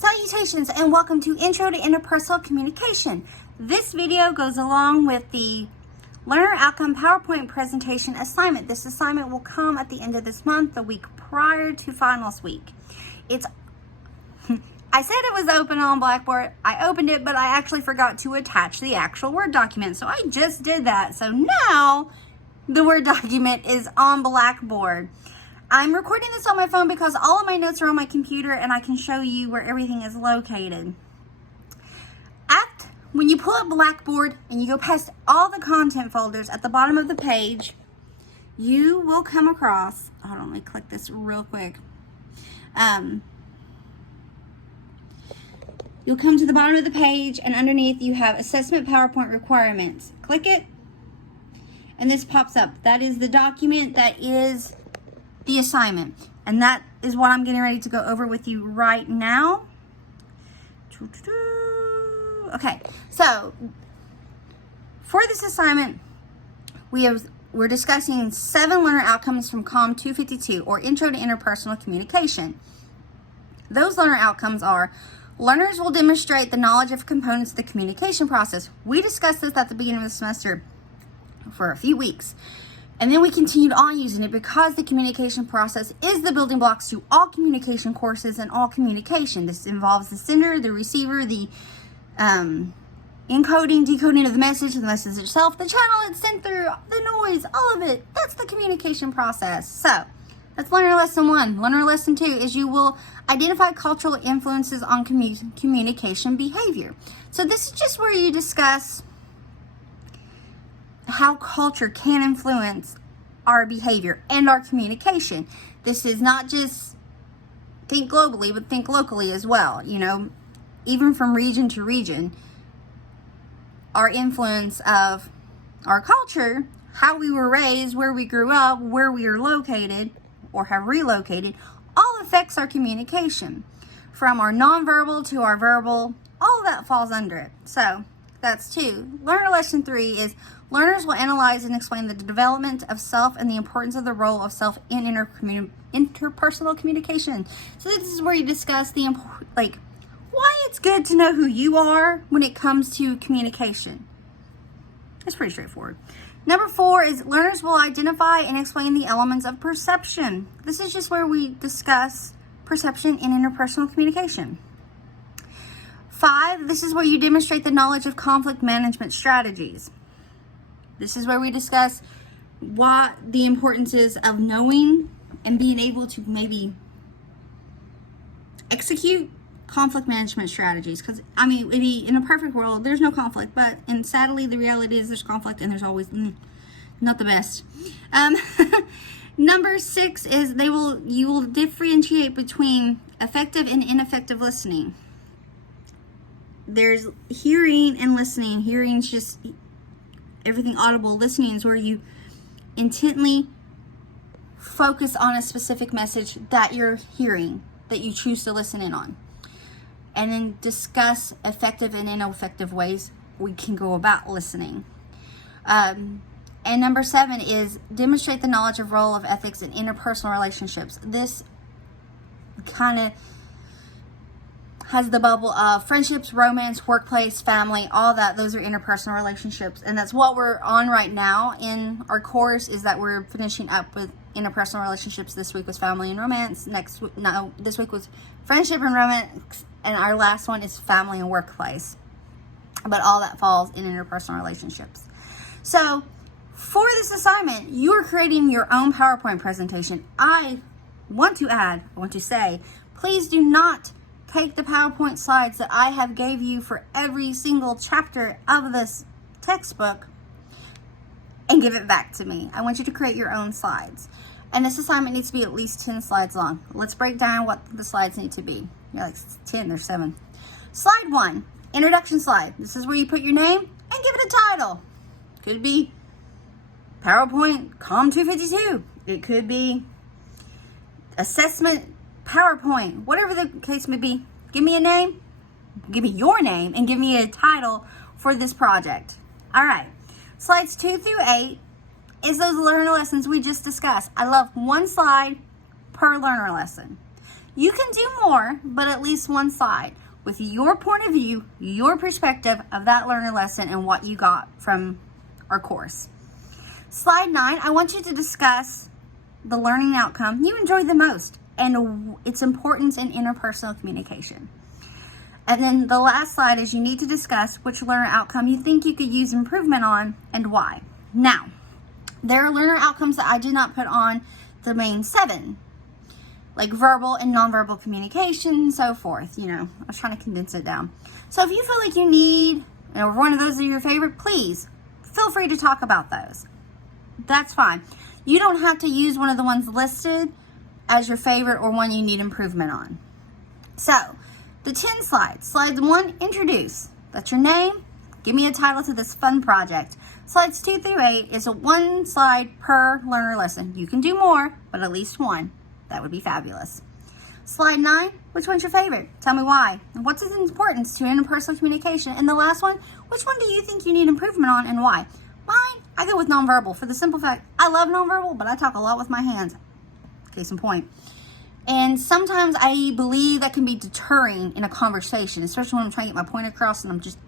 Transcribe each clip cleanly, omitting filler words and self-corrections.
Salutations and welcome to Intro to Interpersonal Communication. This video goes along with the Learner Outcome PowerPoint presentation assignment. This assignment will come at the end of this month, the week prior to finals week. I said it was open on Blackboard. I opened it, but I actually forgot to attach the actual Word document. So I just did that. So now the Word document is on Blackboard. I'm recording this on my phone because all of my notes are on my computer and I can show you where everything is located. When you pull up Blackboard and you go past all the content folders at the bottom of the page, you will come across, hold on, let me click this real quick. You'll come to the bottom of the page and underneath you have Assessment PowerPoint Requirements. Click it and this pops up. That is the document that is the assignment. And that is what I'm getting ready to go over with you right now. Okay, so for this assignment, we're discussing 7 learner outcomes from COM 252 or Intro to Interpersonal Communication. Those learner outcomes are: learners will demonstrate the knowledge of components of the communication process. We discussed this at the beginning of the semester for a few weeks. And then we continued on using it because the communication process is the building blocks to all communication courses and all communication. This involves the sender, the receiver, the encoding, decoding of the message itself, the channel it's sent through, the noise, all of it. That's the communication process. So that's learner lesson 1. Learner lesson 2 is you will identify cultural influences on communication behavior. So this is just where you discuss how culture can influence our behavior and our communication. This is not just think globally, but think locally as well. You know, even from region to region, our influence of our culture, how we were raised, where we grew up, where we are located or have relocated, all affects our communication. From our nonverbal to our verbal, all of that falls under it. So that's 2. Learner lesson 3 is learners will analyze and explain the development of self and the importance of the role of self in interpersonal communication. So this is where you discuss the why it's good to know who you are when it comes to communication. It's pretty straightforward. Number 4 is learners will identify and explain the elements of perception. This is just where we discuss perception in interpersonal communication. 5, this is where you demonstrate the knowledge of conflict management strategies. This is where we discuss what the importance is of knowing and being able to maybe execute conflict management strategies. Because, I mean, in a perfect world, there's no conflict. And sadly, the reality is there's conflict and there's always not the best. Number 6 is you will differentiate between effective and ineffective listening. There's hearing and listening. Hearing is just everything audible. Listening is where you intently focus on a specific message that you're hearing, that you choose to listen in on. And then discuss effective and ineffective ways we can go about listening. And number 7 is demonstrate the knowledge of role of ethics in interpersonal relationships. This kind of has the bubble of friendships, romance, workplace, family, all that. Those are interpersonal relationships. And that's what we're on right now in our course, is that we're finishing up with interpersonal relationships. This week was family and romance. This week was friendship and romance. And our last one is family and workplace. But all that falls in interpersonal relationships. So for this assignment, you are creating your own PowerPoint presentation. I want to say, please do not take the PowerPoint slides that I have gave you for every single chapter of this textbook and give it back to me. I want you to create your own slides. And this assignment needs to be at least 10 slides long. Let's break down what the slides need to be. Yeah, like 10, there's 7. Slide 1, introduction slide. This is where you put your name and give it a title. Could be PowerPoint COM 252. It could be Assessment PowerPoint, whatever the case may be. Give me a name, give me your name, and give me a title for this project. All right, slides 2 through 8 is those learner lessons we just discussed. I love one slide per learner lesson. You can do more, but at least one slide with your point of view, your perspective of that learner lesson and what you got from our course. Slide 9, I want you to discuss the learning outcome you enjoyed the most and its importance in interpersonal communication. And then the last slide is you need to discuss which learner outcome you think you could use improvement on and why. Now, there are learner outcomes that I did not put on the main 7, like verbal and nonverbal communication, so forth. I was trying to condense it down. So if you feel like you need, or one of those are your favorite, please feel free to talk about those. That's fine. You don't have to use one of the ones listed as your favorite or one you need improvement on. So, the 10 slides. Slide 1, introduce. That's your name. Give me a title to this fun project. Slides 2 through 8 is a 1 slide per learner lesson. You can do more, but at least 1. That would be fabulous. Slide 9, which one's your favorite? Tell me why. And what's its importance to interpersonal communication? And the last one, which one do you think you need improvement on and why? Mine, I go with nonverbal for the simple fact I love nonverbal, but I talk a lot with my hands. Case in point. And sometimes I believe that can be deterring in a conversation, especially when I'm trying to get my point across and I'm just,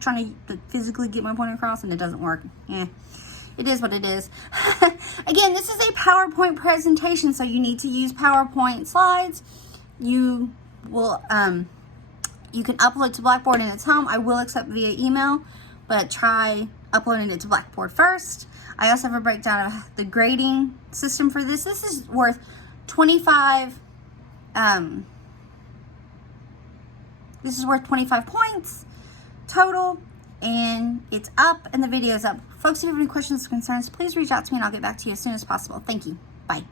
trying to physically get my point across and it doesn't work. It is what it is. Again, this is a PowerPoint presentation, so you need to use PowerPoint slides. You will, you can upload to Blackboard in its home. I will accept via email, but try uploading it to Blackboard first. I also have a breakdown of the grading system for this. This is worth 25, this is worth 25 points total, and it's up and the video is up. Folks, if you have any questions or concerns, please reach out to me and I'll get back to you as soon as possible. Thank you. Bye.